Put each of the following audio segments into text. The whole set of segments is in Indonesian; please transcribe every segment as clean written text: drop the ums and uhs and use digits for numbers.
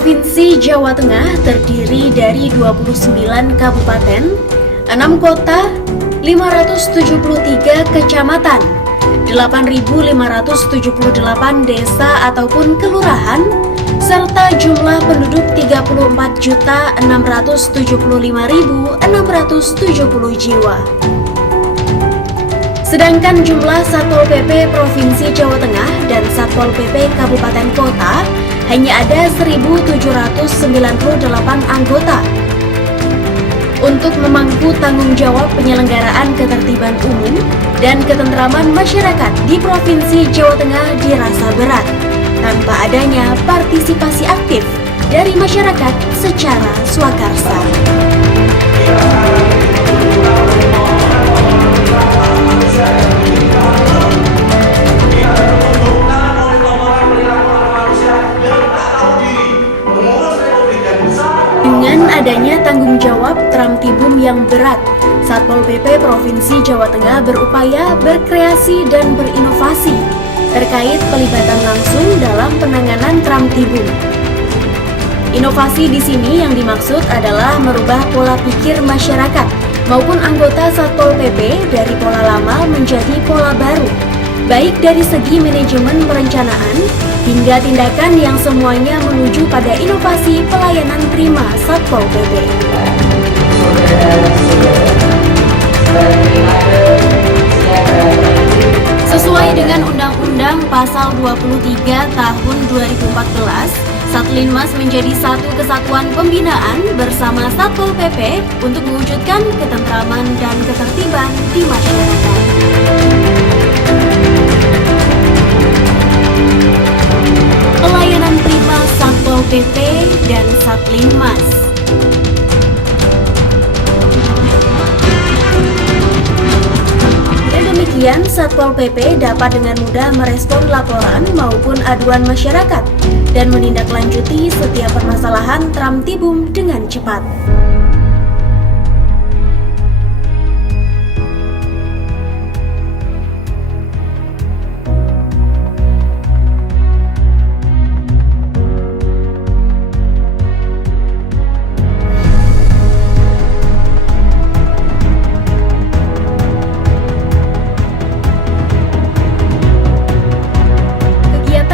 Provinsi Jawa Tengah terdiri dari 29 kabupaten, 6 kota, 573 kecamatan, 8.578 desa ataupun kelurahan, serta jumlah penduduk 34.675.670 jiwa. Sedangkan jumlah Satpol PP Provinsi Jawa Tengah dan Satpol PP Kabupaten Kota hanya ada 1.798 anggota. Untuk memangku tanggung jawab penyelenggaraan ketertiban umum dan ketentraman masyarakat di Provinsi Jawa Tengah dirasa berat, tanpa adanya partisipasi aktif dari masyarakat secara swakarsa. Dengan adanya tanggung jawab Tramtibum yang berat, Satpol PP Provinsi Jawa Tengah berupaya berkreasi dan berinovasi terkait pelibatan langsung dalam penanganan Tramtibum. Inovasi di sini yang dimaksud adalah merubah pola pikir masyarakat maupun anggota Satpol PP dari pola lama menjadi pola baru, baik dari segi manajemen perencanaan hingga tindakan yang semuanya menuju pada inovasi pelayanan prima Satpol PP. Sesuai dengan Undang-Undang Pasal 23 Tahun 2014, Satlinmas menjadi satu kesatuan pembinaan bersama Satpol PP untuk mewujudkan ketentraman dan ketertiban di masyarakat. Pelayanan prima Satpol PP dan Satlinmas. Dengan demikian, Satpol PP dapat dengan mudah merespon laporan maupun aduan masyarakat dan menindaklanjuti setiap permasalahan Tramtibum dengan cepat.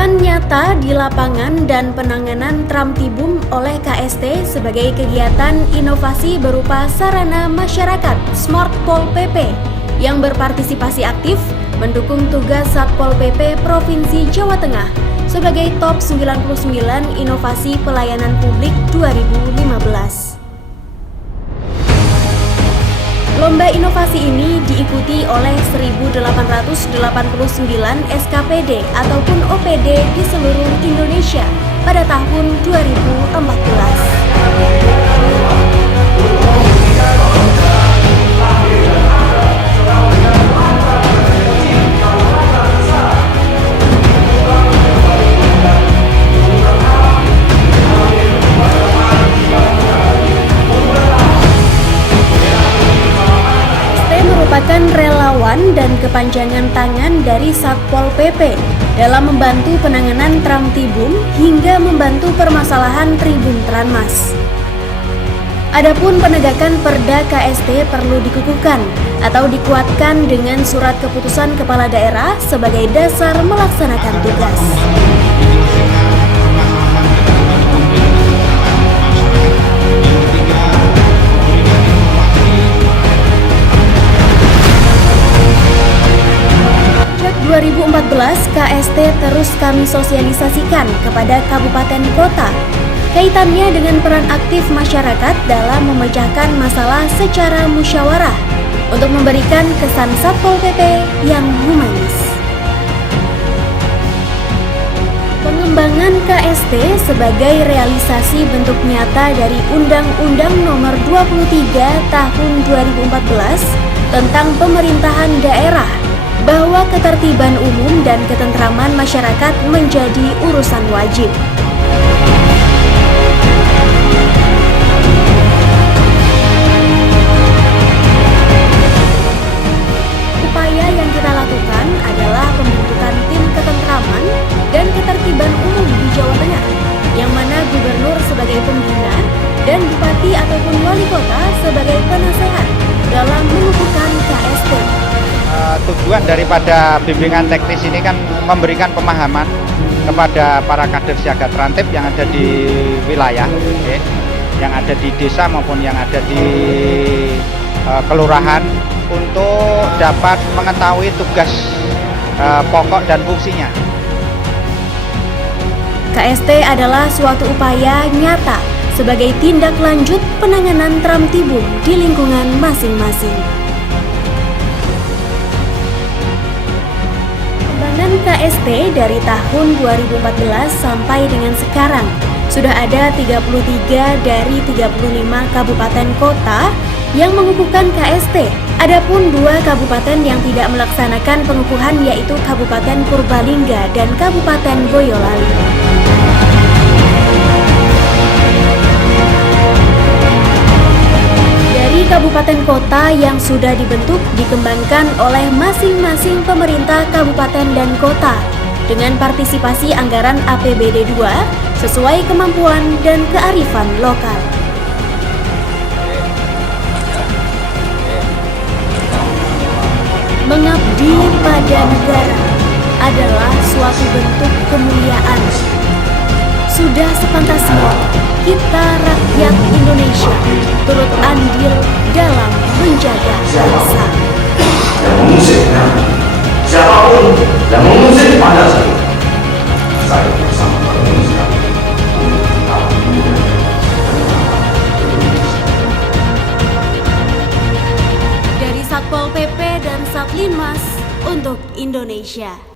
Nyata di lapangan dan penanganan Tramtibum oleh KST sebagai kegiatan inovasi berupa sarana masyarakat Smart Pol PP yang berpartisipasi aktif mendukung tugas Satpol PP Provinsi Jawa Tengah sebagai top 99 inovasi pelayanan publik 2015. Lomba inovasi ini diikuti oleh 1.889 SKPD ataupun OPD di seluruh Indonesia pada tahun 2014. Merupakan relawan dan kepanjangan tangan dari Satpol PP dalam membantu penanganan Tramtibum hingga membantu permasalahan Tribun Tranmas. Adapun penegakan Perda KST perlu dikukuhkan atau dikuatkan dengan surat keputusan kepala daerah sebagai dasar melaksanakan tugas. Sejak 2014, KST terus kami sosialisasikan kepada kabupaten kota kaitannya dengan peran aktif masyarakat dalam memecahkan masalah secara musyawarah untuk memberikan kesan Satpol PP yang humanis. Pengembangan KST sebagai realisasi bentuk nyata dari Undang-Undang Nomor 23 Tahun 2014 tentang pemerintahan daerah, bahwa ketertiban umum dan ketentraman masyarakat menjadi urusan wajib. Upaya yang kita lakukan adalah pembentukan tim ketentraman dan ketertiban umum di Jawa Tengah, yang mana Gubernur sebagai pembina dan bupati ataupun wali kota sebagai penasehat dalam mengukuhkan KST. Tujuan daripada bimbingan teknis ini kan memberikan pemahaman kepada para kader siaga Trantib yang ada di wilayah, yang ada di desa maupun yang ada di kelurahan untuk dapat mengetahui tugas pokok dan fungsinya. KST adalah suatu upaya nyata sebagai tindak lanjut penanganan Tramtibum di lingkungan masing-masing. Pengembangan KST dari tahun 2014 sampai dengan sekarang sudah ada 33 dari 35 kabupaten kota yang mengukuhkan KST. Adapun 2 kabupaten yang tidak melaksanakan pengukuhan yaitu Kabupaten Purbalingga dan Kabupaten Boyolali. Dari kabupaten kota yang sudah dibentuk dikembangkan oleh masing-masing pemerintah kabupaten dan kota dengan partisipasi anggaran APBD 2 sesuai kemampuan dan kearifan lokal. Mengabdi pada negara adalah suatu bentuk kemuliaan. Sudah sepantasnya kita rakyat Indonesia turut andil dalam menjaga bangsa. Siapapun yang mengusik Pancasila, saya bersama mengusik. Dari Satpol PP dan Satlinmas untuk Indonesia.